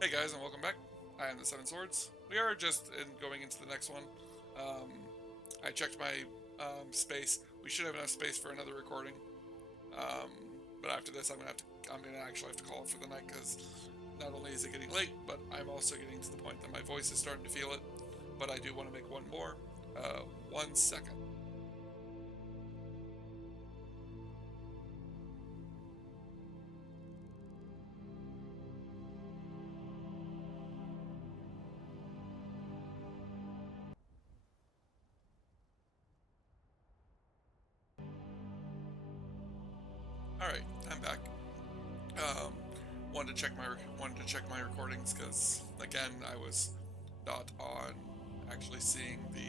Hey guys, and welcome back. I am the Seven Swords. We are just going into the next one. I checked my space. We should have enough space for another recording. But after this, I'm gonna actually have to call it for the night because not only is it getting late, but I'm also getting to the point that my voice is starting to feel it. But I do want to make one more. 1 second. All right, I'm back. Um, wanted to check my recordings because again I was not on actually seeing the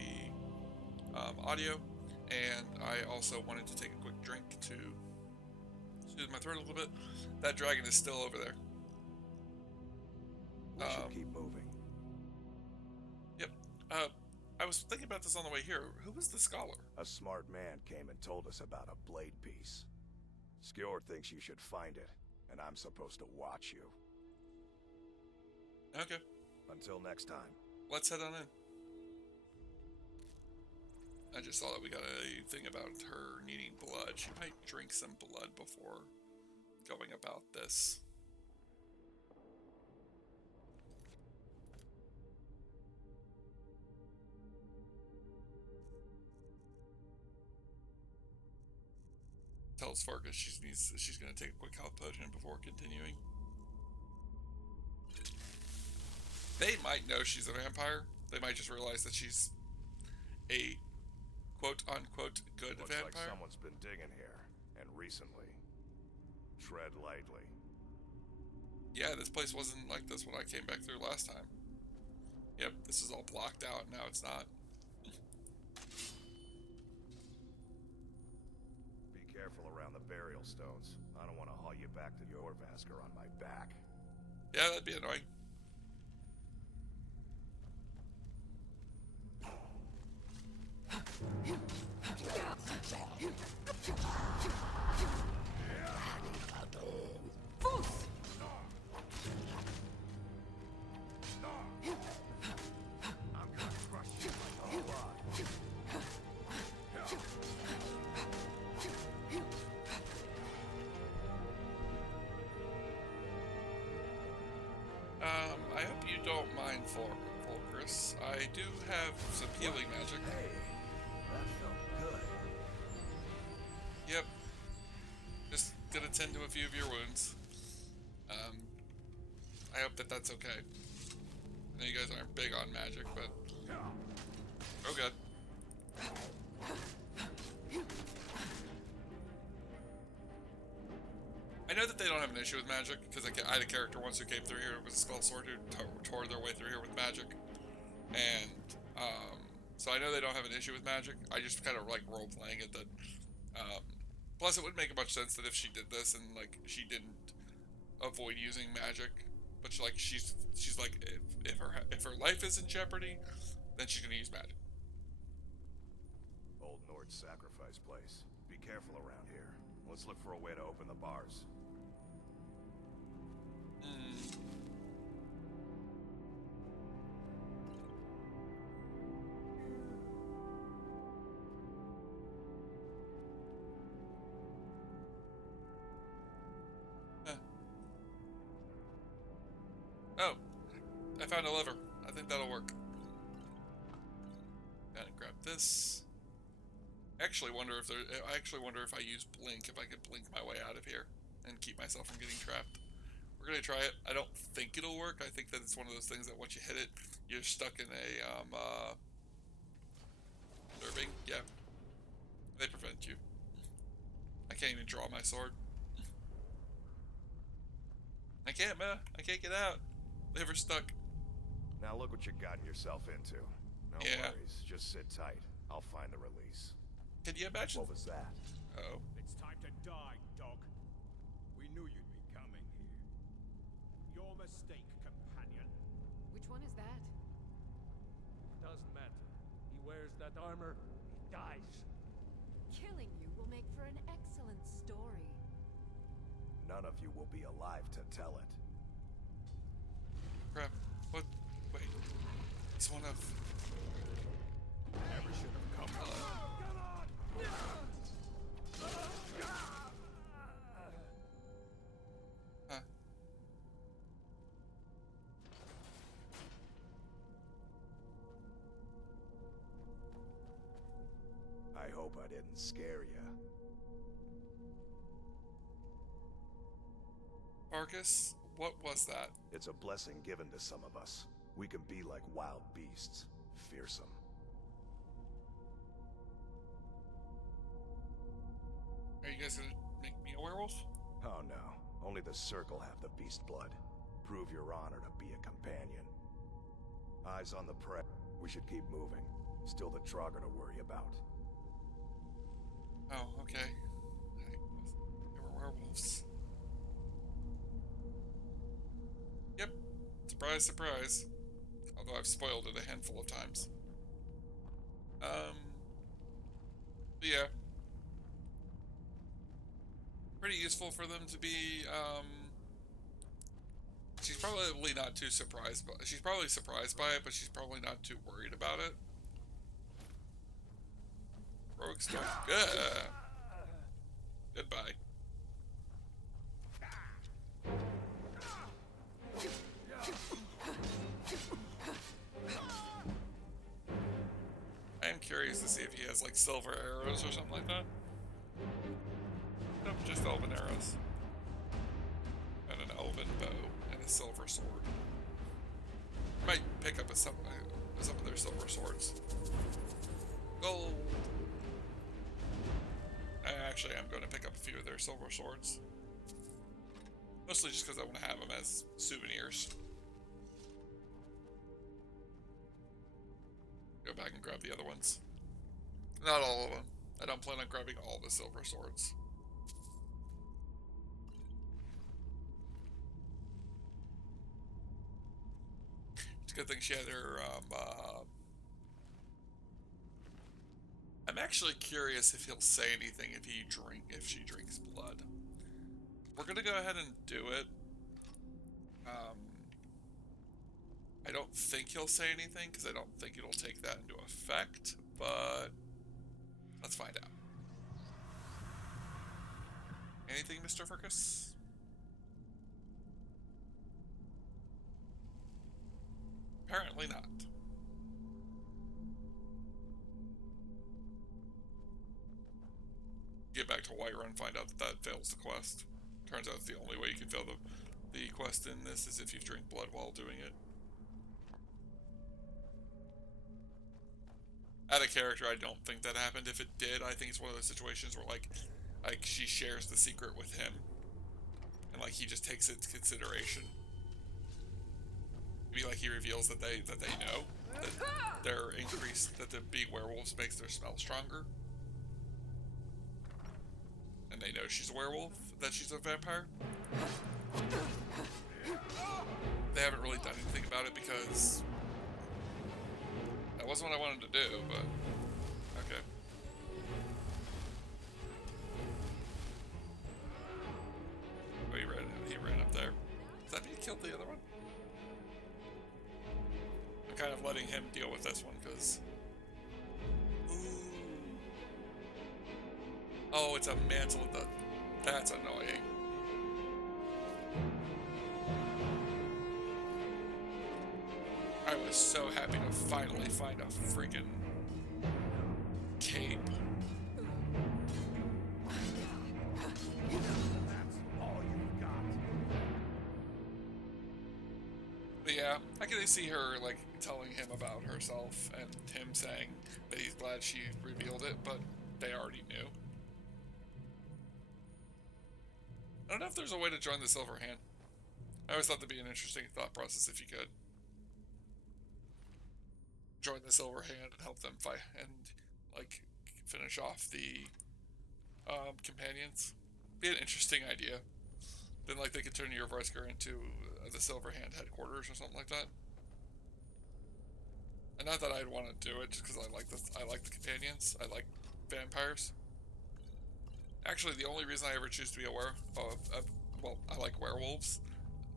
audio, and I also wanted to take a quick drink to soothe my throat a little bit. That dragon is still over there. We should keep moving. Yep. I was thinking about this on the way here. Who was the scholar? A smart man came and told us about a blade piece. Skjord thinks you should find it, and I'm supposed to watch you. Okay. Until next time. Let's head on in. I just saw that we got a thing about her needing blood. She might drink some blood before going about this. Tells Fargus she's gonna take a quick health potion before continuing. They might know she's a vampire. They might just realize that she's a quote-unquote good Looks vampire. like someone's been digging here, and recently. Tread lightly. Yeah, this place wasn't like this when I came back through last time. Yep, this is all blocked out, now it's not. Be careful around the burial stones. I don't want to haul you back to Jorvaskr on my back. Yeah, that'd be annoying. I'm gonna crush you like a bug. I hope you don't mind, Volkris. I do have some healing magic. Hey, that felt good. Yep. Just gonna tend to a few of your wounds. I hope that that's okay. I know you guys aren't big on magic, but... Oh god. I know that they don't have an issue with magic, because I had a character once who came through here with a spell sword who tore their way through here with magic. And, so I know they don't have an issue with magic. I just kind of like role-playing it that, plus it would make much sense that if she did this and, like, she didn't avoid using magic, but she's like, if her life is in jeopardy, then she's gonna use magic. Old Nord sacrifice place. Be careful around here. Let's look for a way to open the bars. Huh. Oh, I found a lever. I think that'll work. Gotta grab this. I actually wonder if I use blink, if I could blink my way out of here and keep myself from getting trapped. We're gonna try it. I don't think it'll work. I think that it's one of those things that once you hit it, you're stuck in a nerving. Yeah, they prevent you. I can't even draw my sword. I can't, man. I can't get out. Liver stuck. Now look what you've gotten yourself into. No Yeah. worries. Just sit tight. I'll find the release. Can you imagine? What was that? Oh. It's time to die, dog. We knew you'd be coming here. Your mistake, companion. Which one is that? Doesn't matter. He wears that armor, he dies. Killing you will make for an excellent story. None of you will be alive to tell it. He's one of... Never should have come. Huh. I hope I didn't scare you. Marcus, what was that? It's a blessing given to some of us. We can be like wild beasts, fearsome. Are you guys gonna make me a werewolf? Oh no, only the Circle have the beast blood. Prove your honor to be a companion. Eyes on the prey. We should keep moving. Still the Trogger to worry about. Oh, okay. They were werewolves. Yep. Surprise, surprise. Although I've spoiled it a handful of times. Yeah. Pretty useful for them to be, she's probably not too surprised, but she's probably surprised by it, but she's probably not too worried about it. Rogue stuff. Goodbye. I am curious to see if he has like silver arrows or something like that. Nope, just elven arrows. And an elven bow and a silver sword. Might pick up some of their silver swords. Gold! Actually, I'm going to pick up a few of their silver swords. Mostly just because I want to have them as souvenirs. Go back and grab the other ones. Not all of them. I don't plan on grabbing all the silver swords. It's a good thing she had her, I'm actually curious if he'll say anything if she drinks blood. We're gonna go ahead and do it. I don't think he'll say anything, because I don't think it'll take that into effect, but let's find out. Anything, Mr. Furcus? Apparently not. Get back to Whiterun and find out that fails the quest. Turns out it's the only way you can fail the quest in this is if you drink blood while doing it. Out of character, I don't think that happened. If it did, I think it's one of those situations where like she shares the secret with him, and like he just takes it into consideration. Maybe like he reveals that they know that they're increased, that the being werewolves makes their smell stronger, and they know she's a werewolf, that she's a vampire. They haven't really done anything about it because that wasn't what I wanted to do, but okay. Oh, he ran up there. Does that mean he killed the other one? I'm kind of letting him deal with this one, because... Oh, it's a mantle of the... That's annoying. I was so happy to finally find a freaking cape. But yeah, I can see her like telling him about herself and him saying that he's glad she revealed it, but they already knew. I don't know if there's a way to join the Silver Hand. I always thought that'd be an interesting thought process if you could join the Silver Hand and help them fight and like finish off the companions. Be an interesting idea. Then like they could turn your Varsker into the Silver Hand headquarters or something like that. And not that I'd want to do it just because I like the companions. I like vampires. Actually, the only reason I ever choose to be well, I like werewolves.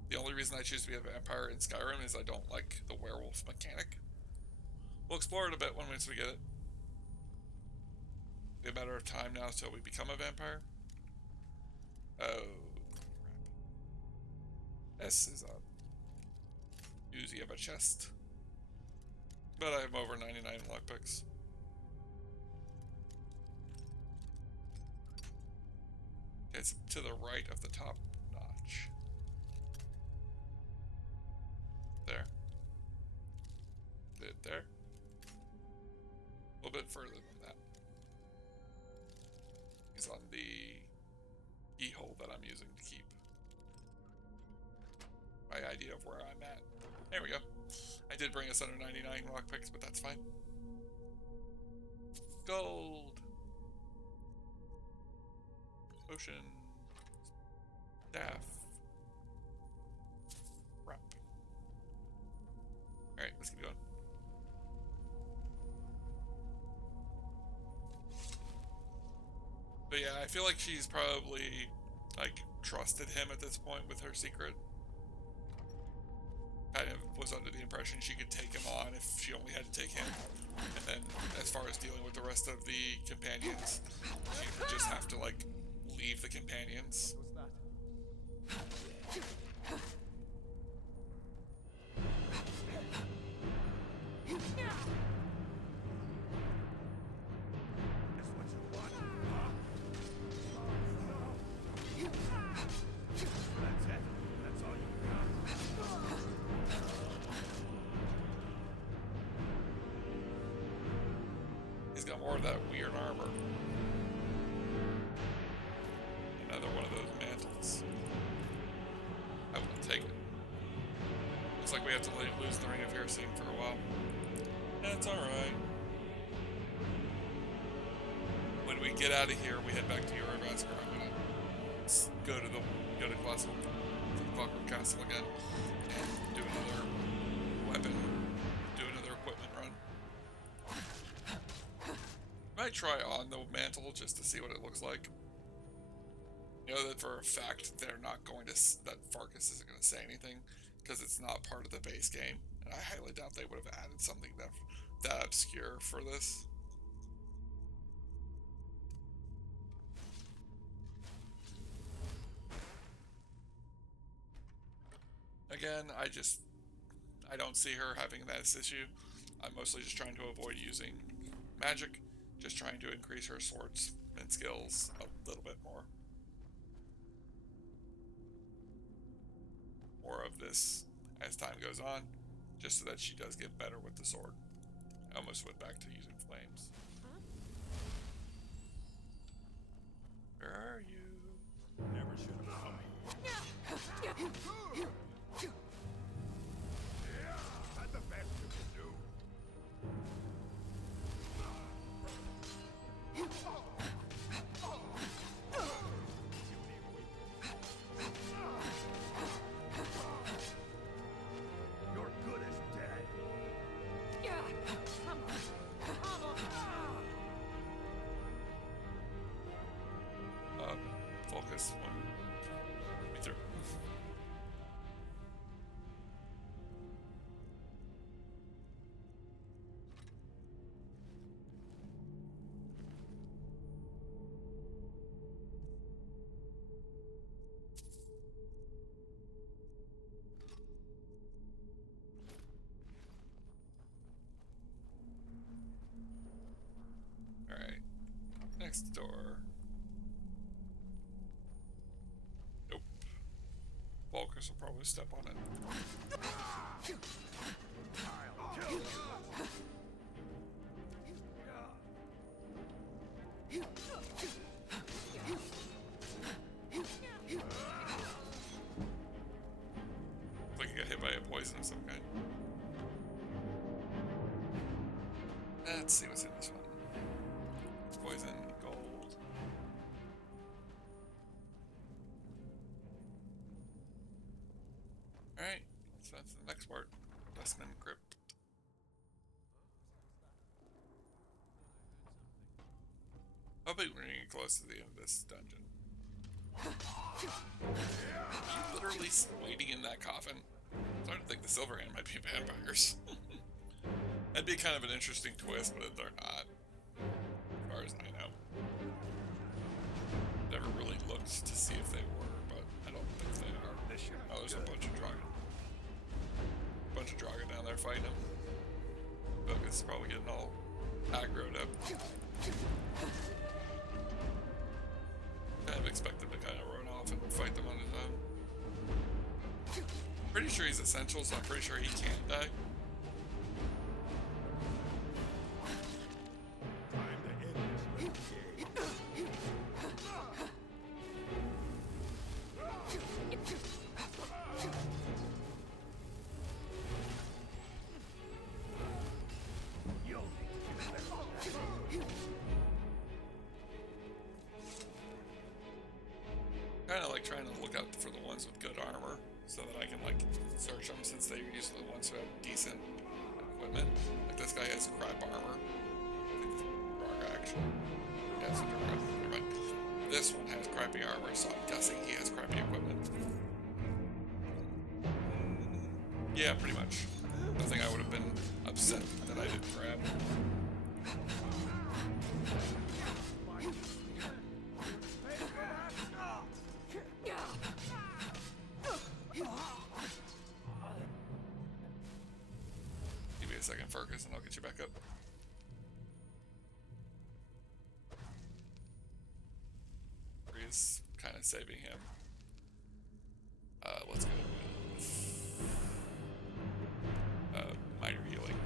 The only reason I choose to be a vampire in Skyrim is I don't like the werewolf mechanic. We'll explore it a bit once we get it. Be a matter of time now till we become a vampire. Oh, crap. S is up. Uzi of a chest. But I have over 99 lockpicks. It's to the right of the top notch. There. There. A little bit further than that. He's on the keyhole that I'm using to keep my idea of where I'm at. There we go. I did bring us under 99 lockpicks, but that's fine. Gold! Ocean. Staff. Wrap. Alright, let's keep going. But yeah, I feel like she's probably, like, trusted him at this point with her secret. Kind of was under the impression she could take him on if she only had to take him. And then, as far as dealing with the rest of the companions, she would just have to, like, leave the companions. What was that? That's what you want, huh? That's it? That's all you got? He's got more of that weird armor. Another one of those mantles. I will take it. Looks like we have to lose the Ring of Heresy for a while. That's alright. When we get out of here, we head back to Eurovasker. I'm gonna go to Clockwork Castle again and do another weapon, do another equipment run. Might try on the mantle just to see what it looks like. You know that for a fact they're not going to, that Farkas isn't going to say anything because it's not part of the base game, and I highly doubt they would have added something that obscure for this. Again, I don't see her having this issue. I'm mostly just trying to avoid using magic, just trying to increase her swordsman skills a little bit more. More of this as time goes on, just so that she does get better with the sword. I almost went back to using flames. Where are you? Never should have come here. That's the best you can do. You're good as dead. Focus. Me through. Alright. Next door. Nope. Volkers will probably step on it. I'll kill you. Like he got hit by a poison of some kind. Let's see what's in this one. Poison, gold. Alright, so that's the next part. Dustman Crypt. I'll be getting close to the end of this dungeon. Are you literally waiting in that coffin? I'm starting to think the Silverhand might be vampires. That'd be kind of an interesting twist, but they're not, as far as I know. Never really looked to see if they were, but I don't think they are. Oh, there's a bunch of Dragon. Down there fighting him. Bogus is probably getting all aggroed up. Kind of expect him to kind of run off and fight them on his own. Pretty sure he's essential, so I'm pretty sure he can die. Kind of like trying to look out for the ones with good armor so that I can like search them, since they're usually the ones who have decent equipment. Like this guy has crap armor. Actually, yeah, so never mind. This one has crappy armor, so I'm guessing he has crappy equipment. Yeah, pretty much. I think I would have been upset that I didn't grab. Give me a second, Fergus, and I'll get you back up. He's kind of saving him. Let's go with minor healing.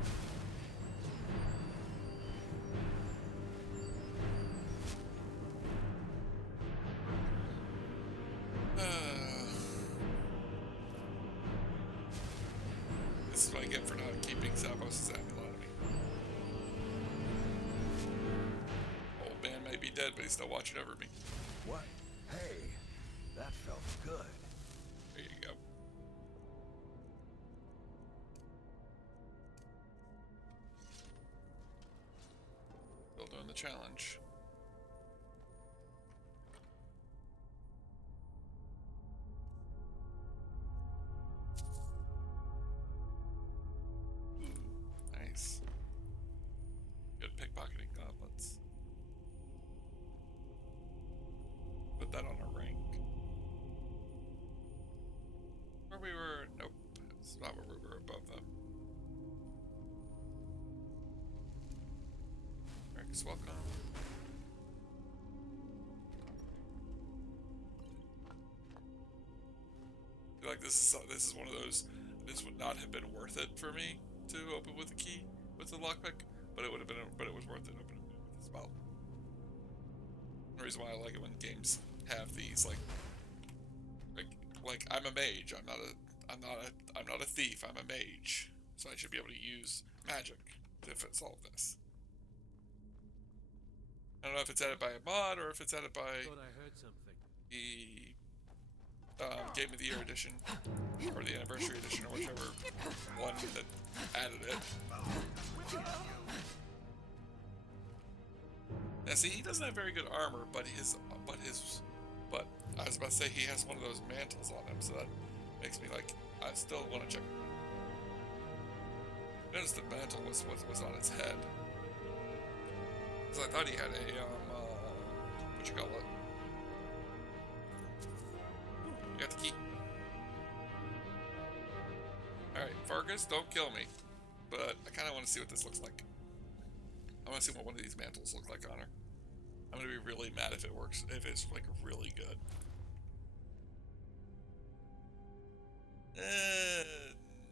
This is what I get for not keeping Zappos' amulet on me. Old man may be dead, but he's still watching over me. What? Hey, that felt good. There you go. Still doing the challenge. Nice. Good pickpocketing gauntlets. Put that on a rank. Where we were? Nope. It's not where we were above them. Rex, welcome. I feel like this is one of those. This would not have been worth it for me to open with the key, with the lockpick, but it would have been. But it was worth it opening it with the spell. The reason why I like it when games have these like I'm a mage. I'm not a thief. I'm a mage, so I should be able to use magic to solve this. I don't know if it's added by a mod or if it's added by Thought I heard something. the Game of the Year edition or the Anniversary Edition or whichever one that added it. Now see, he doesn't have very good armor, but I was about to say he has one of those mantles on him, so that makes me like I still want to check. Notice the mantle was on his head, because I thought he had a what you call it? You got the key. All right, Fergus, don't kill me, but I kind of want to see what this looks like. I want to see what one of these mantles look like on her. I'm gonna be really mad if it works, if it's like really good.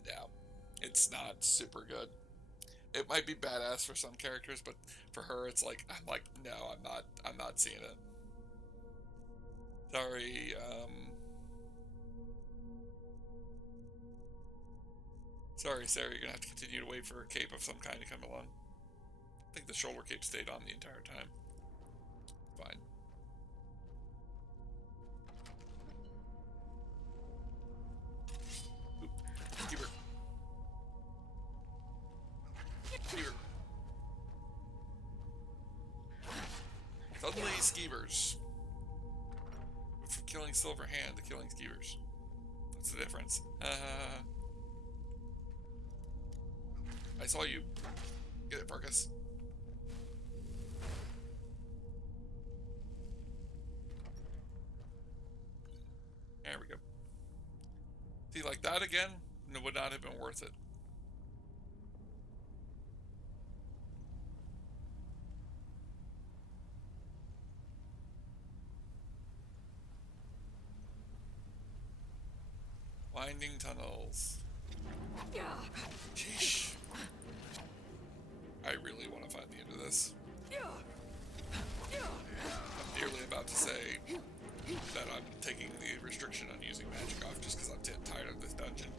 No, it's not super good. It might be badass for some characters, but for her, it's like no, I'm not seeing it. Sorry, sorry, Sarah, you're gonna have to continue to wait for a cape of some kind to come along. I think the shoulder cape stayed on the entire time. Fine. Oop. Skeever. Skeever. Suddenly, skeevers. From killing Silverhand to killing skeevers. What's the difference? I saw you. Get it, Marcus. There we go. See, like that again, it would not have been worth it. Winding tunnels. Sheesh. I really want to find the end of this. I'm nearly about to say that I'm taking the restriction on using magic off just because I'm tired of this dungeon.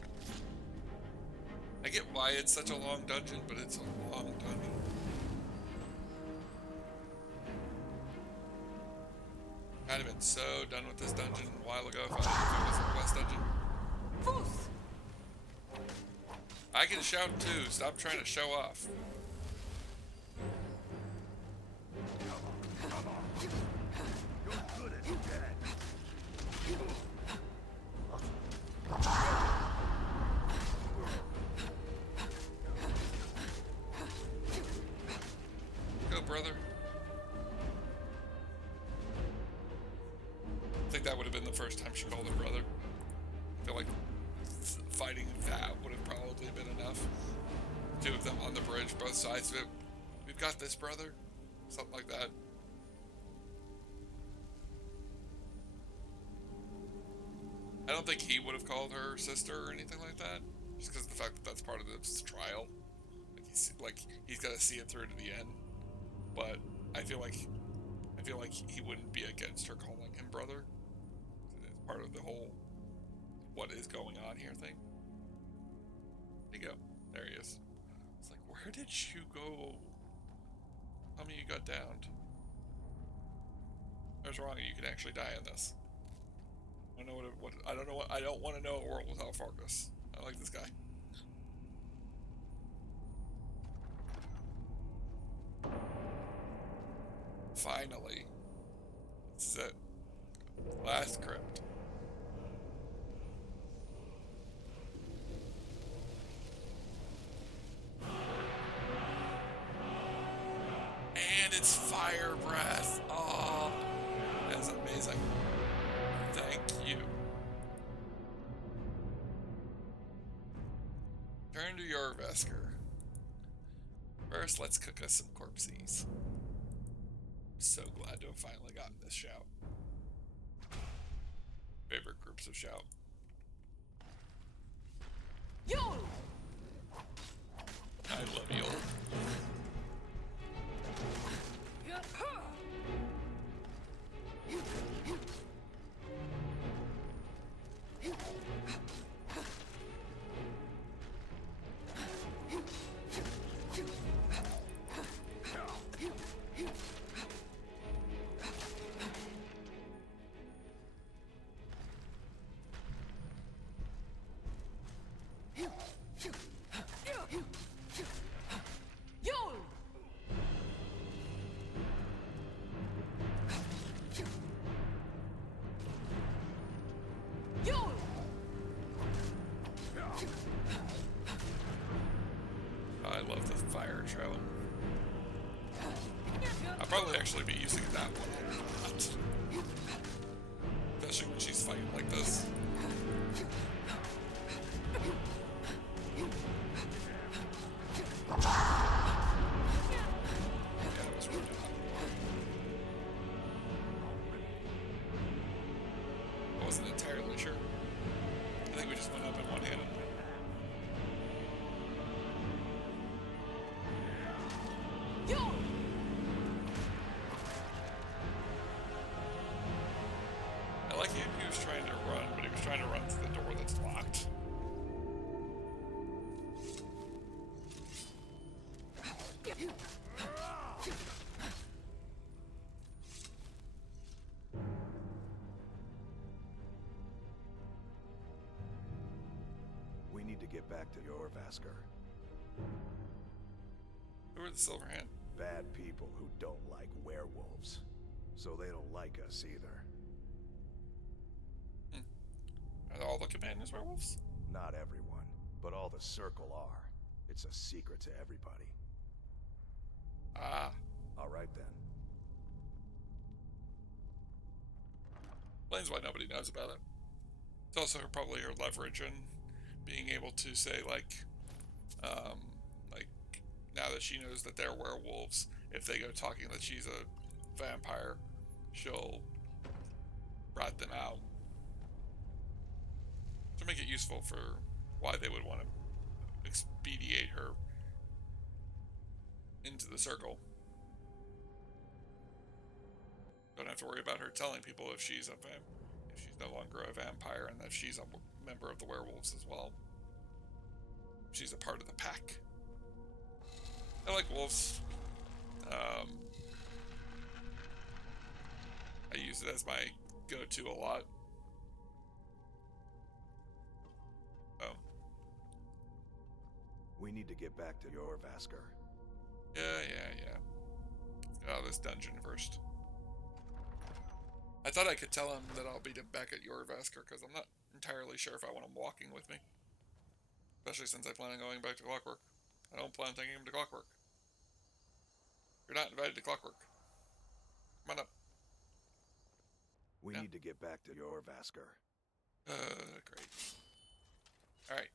I get why it's such a long dungeon, but it's a long dungeon. I'd have been so done with this dungeon a while ago if it was a quest dungeon. I can shout too. Stop trying to show off. You're good at that. Go, brother. I think that would have been the first time she called him brother. I feel like fighting that would have probably been enough. Two of them on the bridge, both sides of it. We've got this, brother. Something like that. I don't think he would have called her sister or anything like that, just because of the fact that that's part of this trial. He's got to see it through to the end. But I feel like he wouldn't be against her calling him brother. It's part of the whole what is going on here thing. There you go. There he is. It's like, where did you go? Tell me you got downed. What's wrong? You can actually die in this. I don't know I don't want to know a world without Fargus. I like this guy. Finally. This is it. Last crypt. And it's fire breath. Oh, that's amazing. Thank you. Turn to your Vesker. First, let's cook us some corpses. So glad to have finally gotten this shout. Favorite groups of shout. Yo! I love you. I love the fire trail. I'll probably actually be using that one a lot. Especially when she's fighting like this. Yeah, that was really good. I wasn't entirely sure. I think we just went up in one hand. I like he was trying to run, but he was trying to run to the door that's locked. We need to get back to your Vesker. Who are the Silverhand? Bad people who don't like werewolves. So they don't like us either. Are all the companions werewolves? Not everyone, but all the Circle are. It's a secret to everybody. Ah. All right then. Explains why nobody knows about it. It's also probably her leverage and being able to say um, like now that she knows that they're werewolves, if they go talking that she's a vampire, she'll rat them out. To make it useful for why they would want to expedite her into the circle. Don't have to worry about her telling people if she's if she's no longer a vampire and that she's a member of the werewolves as well. She's a part of the pack. I like wolves. I use it as my go-to a lot. Oh. We need to get back to your Vasker. Yeah. Let's get out of this dungeon first. I thought I could tell him that I'll be back at your Vasker because I'm not entirely sure if I want him walking with me. Especially since I plan on going back to Clockwork. I don't plan on taking him to Clockwork. You're not invited to Clockwork. Come on up. We need to get back to your Vasker. Great. Alright.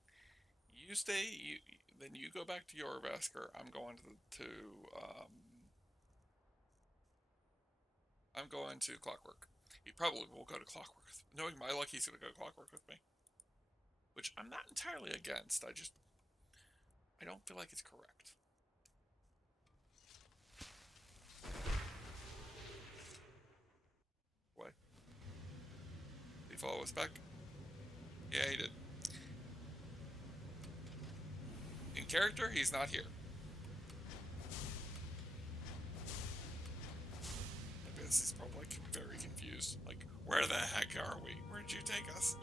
You stay, then you go back to your Vasker. I'm going I'm going to Clockwork. He probably will go to Clockwork. Knowing my luck, he's going to go to Clockwork with me. Which I'm not entirely against. I don't feel like it's correct. What? Did he follow us back? Yeah, he did. In character, he's not here. I guess he's probably very confused. Like, where the heck are we? Where'd you take us?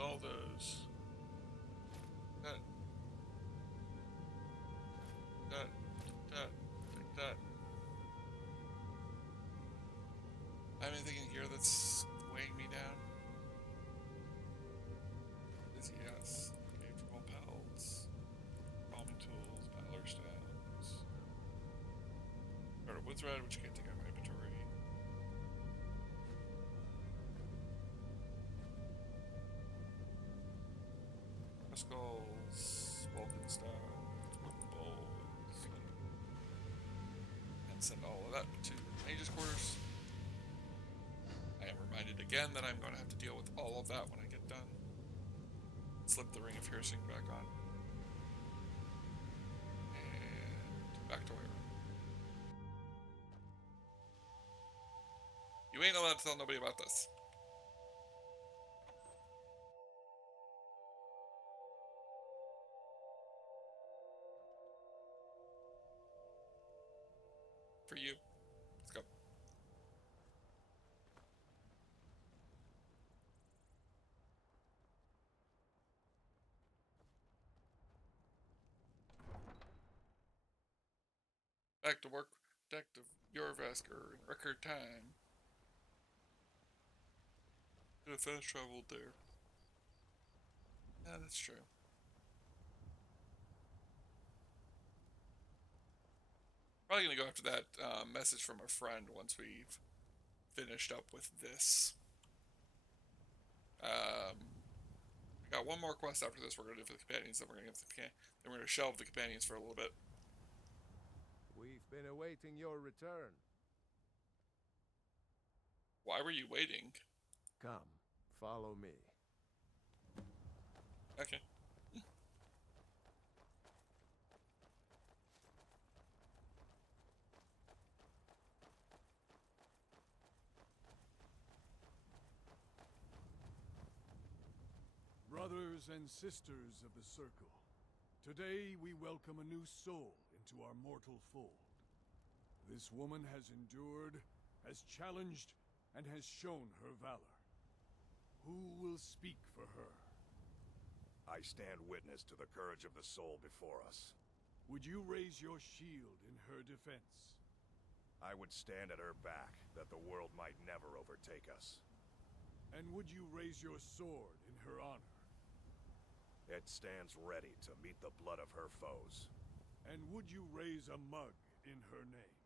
All those. That. I have anything in here that's weighing me down? Yes. Cage pelts. Bombing tools. Battler stones. Or wood thread, which you can't take out of my inventory. Skulls, Vulcan stones, wooden bowls, and send all of that to Mage's Quarters. I am reminded again that I'm going to have to deal with all of that when I get done. Slip the Ring of Piercing back on. And back to where? You ain't allowed to tell nobody about this. For you. Let's go. Back to work. Detective Yorvasker in record time. Could have fast traveled there. Yeah, that's true. Probably gonna go after that message from a friend once we've finished up with this. We got one more quest after this we're gonna do for the companions, then we're gonna then we're gonna shelve the companions for a little bit. We've been awaiting your return. Why were you waiting? Come, follow me. Okay. Brothers and sisters of the Circle, today we welcome a new soul into our mortal fold. This woman has endured, has challenged, and has shown her valor. Who will speak for her? I stand witness to the courage of the soul before us. Would you raise your shield in her defense? I would stand at her back, that the world might never overtake us. And would you raise your sword in her honor? It stands ready to meet the blood of her foes. And would you raise a mug in her name?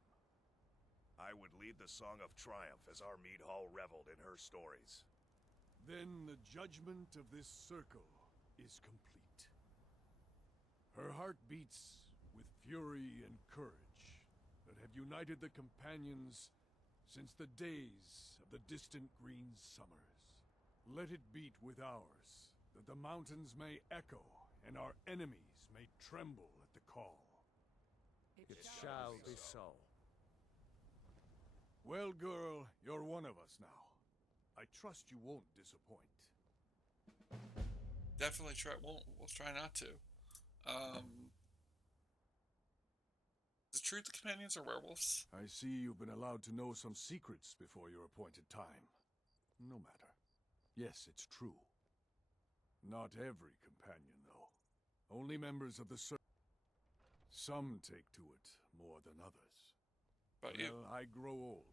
I would lead the song of triumph as our mead hall reveled in her stories. Then the judgment of this circle is complete. Her heart beats with fury and courage that have united the companions since the days of the distant green summers. Let it beat with ours, that the mountains may echo and our enemies may tremble at the call. It shall be so. Well, girl, you're one of us now. I trust you won't disappoint. Definitely try. We'll try not to. Is it true the companions are werewolves? I see you've been allowed to know some secrets before your appointed time. No matter. Yes, it's true. Not every companion, though. Only members of the Circle. Some take to it more than others. But you? Well, I grow old.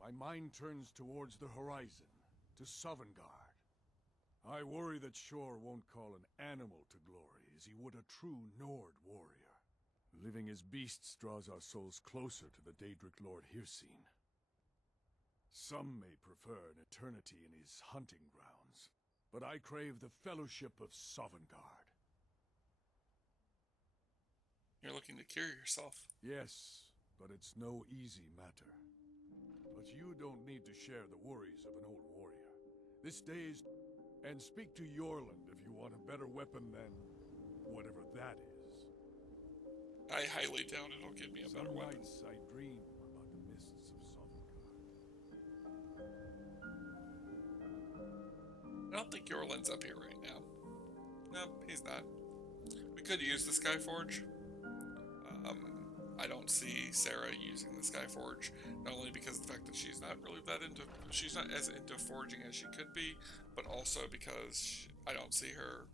My mind turns towards the horizon, to Sovngarde. I worry that Shor won't call an animal to glory as he would a true Nord warrior. Living as beasts draws our souls closer to the Daedric Lord Hircine. Some may prefer an eternity in his hunting grounds, but I crave the fellowship of Sovngarde. You're looking to cure yourself. Yes, but it's no easy matter. But you don't need to share the worries of an old warrior. This day is... And speak to Yorland if you want a better weapon than... whatever that is. I highly doubt it'll give me a better Some weapon. nights I dream about the mists of Sovngarde. I don't think Yorland's up here right now. Nope, he's not. We could use the Skyforge. I don't see Sarah using the Skyforge, not only because of the fact that she's not as into forging as she could be, but also because I don't see her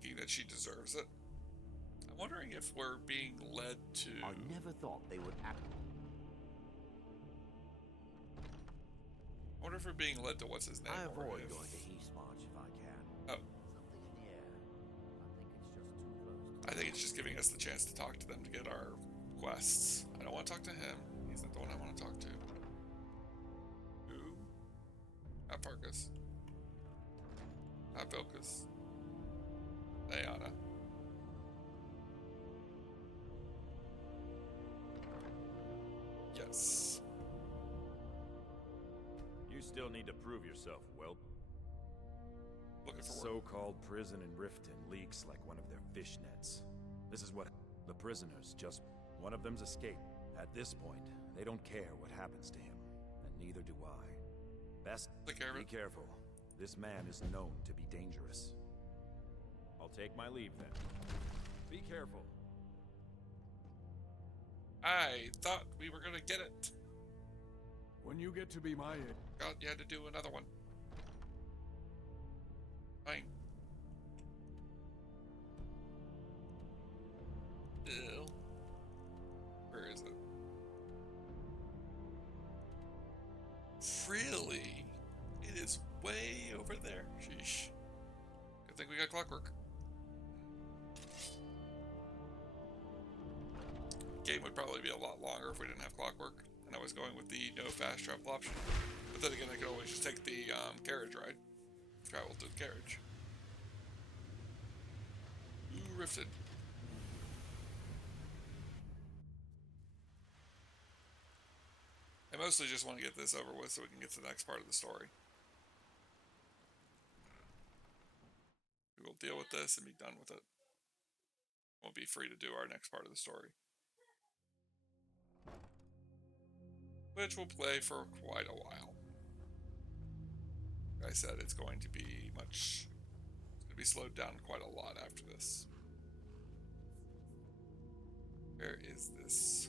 thinking that she deserves it. I'm wondering if we're being led to... I never thought they would act. I wonder if we're being led to what's his name. I or avoid if... going to Eastmarch if I can. Oh. Something in the air. I think it's just giving us the chance to talk to them to get our quests. I don't want to talk to him. He's not the one I want to talk to. Who? Not Farkas. Not Vilkas. Diana. Yes. You still need to prove yourself, Whelp. Looking for work. So-called prison in Riften leaks like one of their fishnets. This is what the prisoners just... One of them's escaped. At this point, they don't care what happens to him, and neither do I. Best Take care of be it. careful. This man is known to be dangerous. I'll take my leave then. Be careful. I thought we were gonna get it. When you get to be my age... God, you had to do another one. Fine. Ew. Where is it? Really? It is way over there. Sheesh. Good thing we got clockwork. Game would probably be a lot longer if we didn't have clockwork, and I was going with the no fast travel option. But then again, I could always just take the carriage ride. Travel through the carriage. Ooh, Rifted. I mostly just want to get this over with so we can get to the next part of the story. We will deal with this and be done with it. We'll be free to do our next part of the story. Which will play for quite a while. I said, it's going to be slowed down quite a lot after this. Where is this?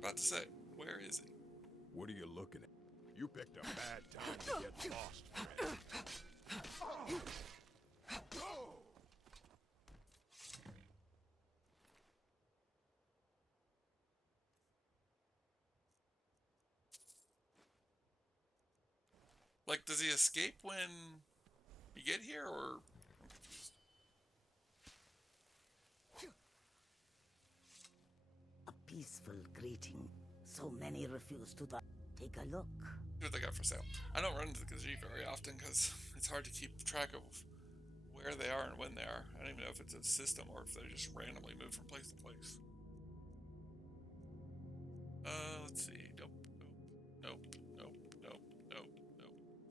About to say, where is it? What are you looking at? You picked a bad time to get lost, friend. Like, does he escape when you get here, or? I'm confused. A peaceful greeting. So many refuse to die. Take a look. See what they got for sale. I don't run into the Khajiit very often because it's hard to keep track of where they are and when they are. I don't even know if it's a system or if they just randomly move from place to place. Let's see. Nope. Nope. Nope. Nope. Nope.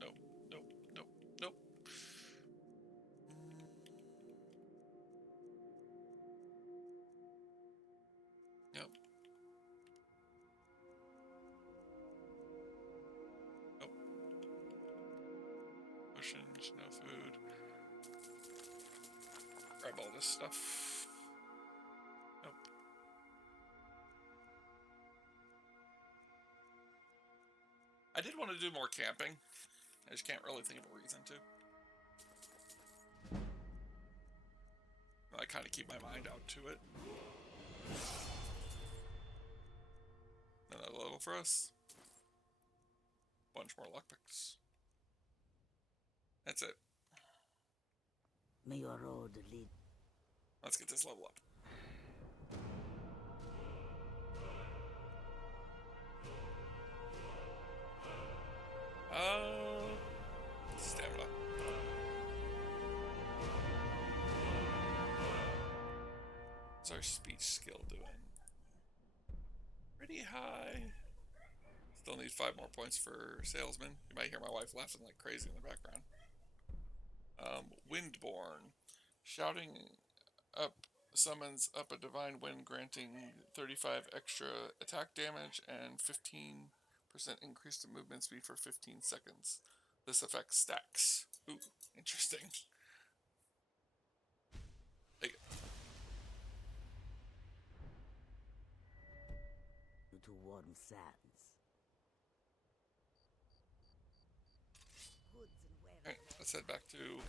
Nope. Nope. Nope. Nope. Nope. Yep. Nope. Potions, no food. Grab all this stuff. Nope. I did want to do more camping. I just can't really think of a reason to. I kind of keep my mind out to it. Another level for us. Bunch more lockpicks. That's it. May your road lead. Let's get this level up. Stamina. What's our speech skill doing? Pretty high. Still need 5 more points for salesman. You might hear my wife laughing like crazy in the background. Windborn. Shouting up summons up a divine wind, granting 35 extra attack damage and 15% increase to movement speed for 15 seconds. This effect stacks. Ooh, interesting. Take it. To warm sands. Goods and wares. Alright, let's head back to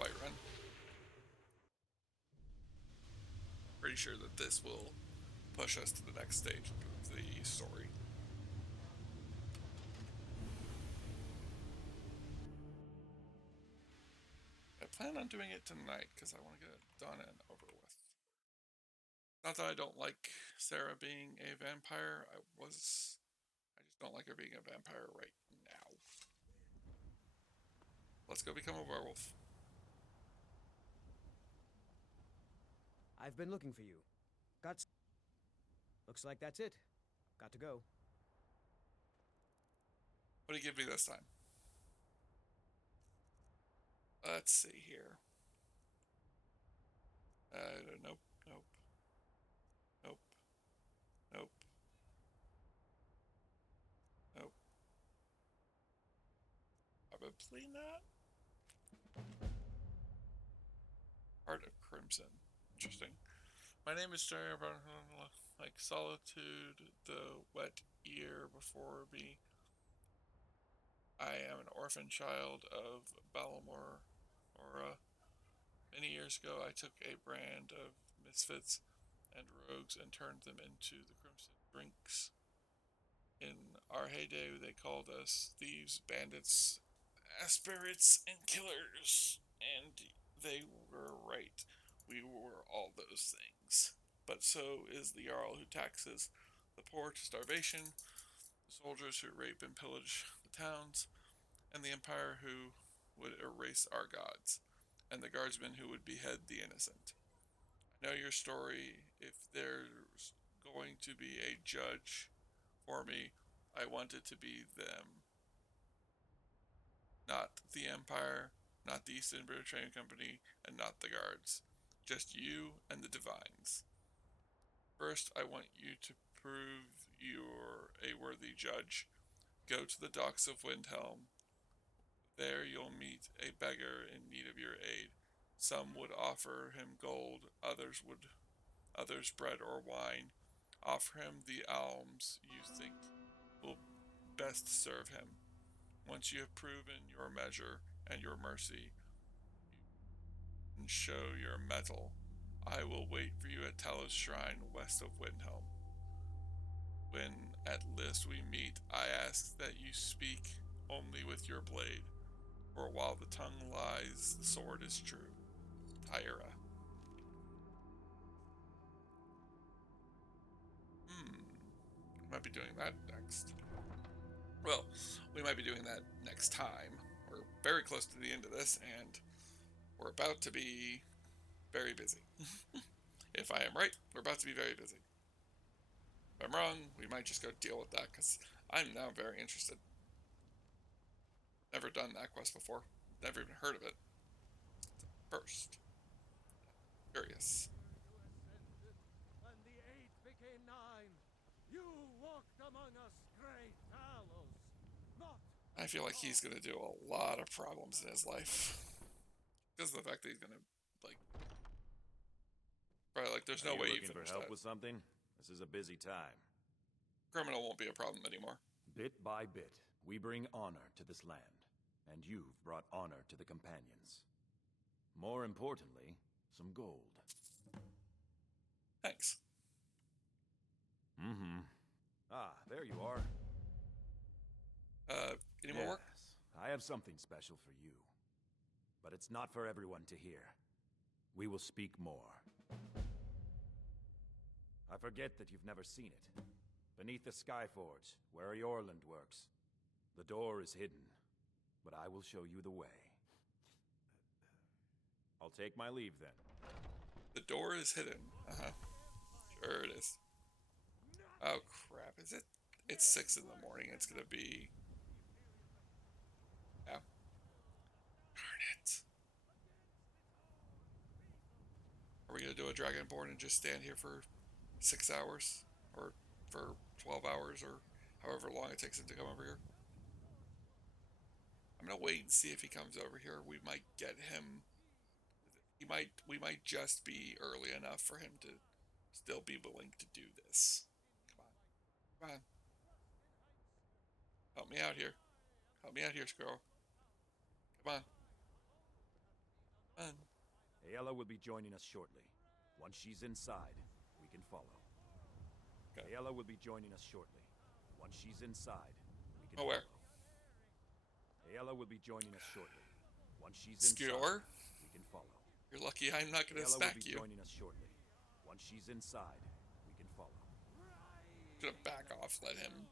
Whiterun. Pretty sure that this will push us to the next stage of the story. I plan on doing it tonight because I want to get it done and over with. Not that I don't like Sarah being a vampire. I just don't like her being a vampire right now. Let's go become a werewolf. I've been looking for you. Looks like that's it. Got to go. What do you give me this time? Let's see here. Nope, nope. Nope. Nope. Nope. Probably not. Heart of Crimson. Interesting. My name is Jerry, like solitude, the wet ear before me. I am an orphan child of Balamor. Many years ago, I took a brand of misfits and rogues and turned them into the Crimson Drinks. In our heyday, they called us thieves, bandits, aspirates, and killers. And they were right. We were all those things. But so is the Jarl who taxes the poor to starvation, the soldiers who rape and pillage the towns, and the Empire who would erase our gods, and the guardsmen who would behead the innocent. I know your story. If there's going to be a judge for me, I want it to be them. Not the Empire, not the Eastern British Trading Company, and not the guards. Just you and the divines. First, I want you to prove you're a worthy judge. Go to the docks of Windhelm. There you'll meet a beggar in need of your aid. Some would offer him gold, others bread or wine. Offer him the alms you think will best serve him. Once you have proven your measure and your mercy, and show your mettle, I will wait for you at Talos Shrine west of Windhelm. When at list we meet, I ask that you speak only with your blade, for while the tongue lies, the sword is true. Tyra. Might be doing that next. Well, we might be doing that next time. We're very close to the end of this, and we're about to be very busy. If I am right, we're about to be very busy. If I'm wrong, we might just go deal with that, because I'm now very interested. Never done that quest before. Never even heard of it. First. Curious. When the 8 became 9, you walked among us, great Talos. Not I feel like he's gonna do a lot of problems in his life. Because of the fact that he's gonna, like... Right, like, there's no way you looking for finish help that. with something? This is a busy time. Criminal won't be a problem anymore. Bit by bit, we bring honor to this land, and you've brought honor to the companions. More importantly, some gold. Thanks. Mm-hmm. Ah, there you are. Any more work? I have something special for you. But it's not for everyone to hear. We will speak more. I forget that you've never seen it. Beneath the Skyforge, where Yorland works. The door is hidden, but I will show you the way. I'll take my leave then. The door is hidden. Uh-huh. Sure it is. Oh, crap. Is it? It's 6 in the morning. It's gonna be... Yeah. Darn it. Are we gonna do a Dragonborn and just stand here for 6 hours? Or for 12 hours? Or however long it takes him to come over here? I'm gonna wait and see if he comes over here. We might get him... We might just be early enough for him to still be willing to do this. Come on. Come on. Help me out here. Help me out here, squirrel. Come on. Come on. Ayala will be joining us shortly. Once she's inside, we can follow. Okay. Ayala will be joining us shortly. Once she's inside, we can Oh, where? follow. Ayala will be joining us shortly. Once she's Skewer? inside, we can follow. You're lucky I'm not gonna Ayala stack will be you. joining us shortly. Once she's inside, we can follow. I'm gonna back off, let him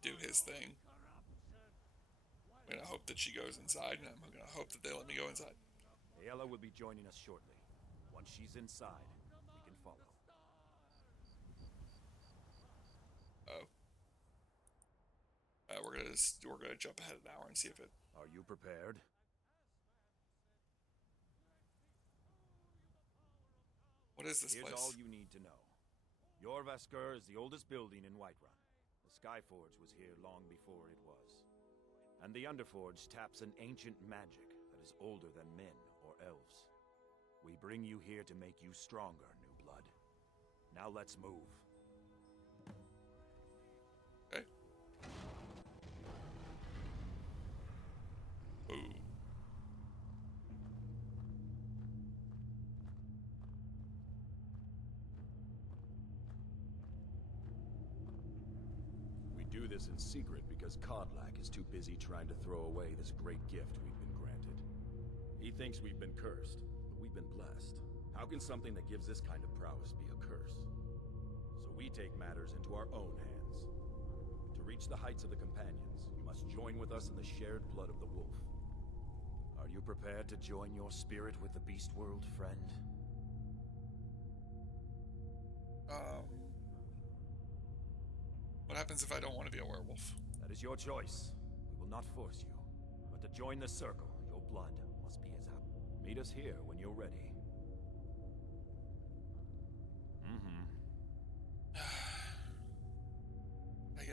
do his thing. I'm gonna hope that she goes inside, and I'm gonna hope that they let me go inside. Ayala will be joining us shortly. Once she's inside, we can follow. Oh. We're gonna jump ahead an hour and see if it... Are you prepared? What is this Here's place? all you need to know. Jorvaskr is the oldest building in Whiterun. The Skyforge was here long before it was. And the Underforge taps an ancient magic that is older than men or elves. We bring you here to make you stronger, new blood. Now let's move. Okay. Ooh. We do this in secret because Kodlak is too busy trying to throw away this great gift we've been granted. He thinks we've been cursed, but we've been blessed. How can something that gives this kind of prowess be a curse? So we take matters into our own hands. To reach the heights of the Companions, you must join with us in the shared blood of the wolf. Are you prepared to join your spirit with the beast world, friend? What happens if I don't want to be a werewolf? That is your choice. We will not force you. But to join the circle, your blood must be as out. Meet us here when you're ready.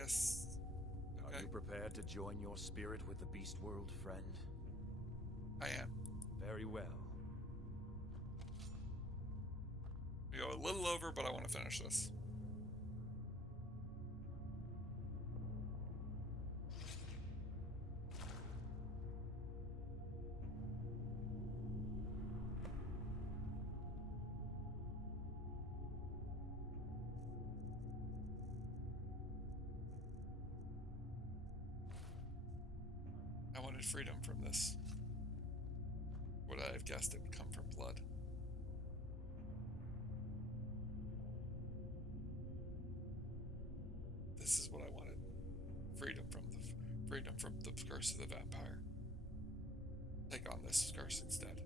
guess. Are you prepared to join your spirit with the beast world, friend? I am. Very well. We go a little over, but I want to finish this. I wanted freedom from this. Would I have guessed it would come from blood? This is what I wanted. Freedom from the curse of the vampire. Take on this curse instead.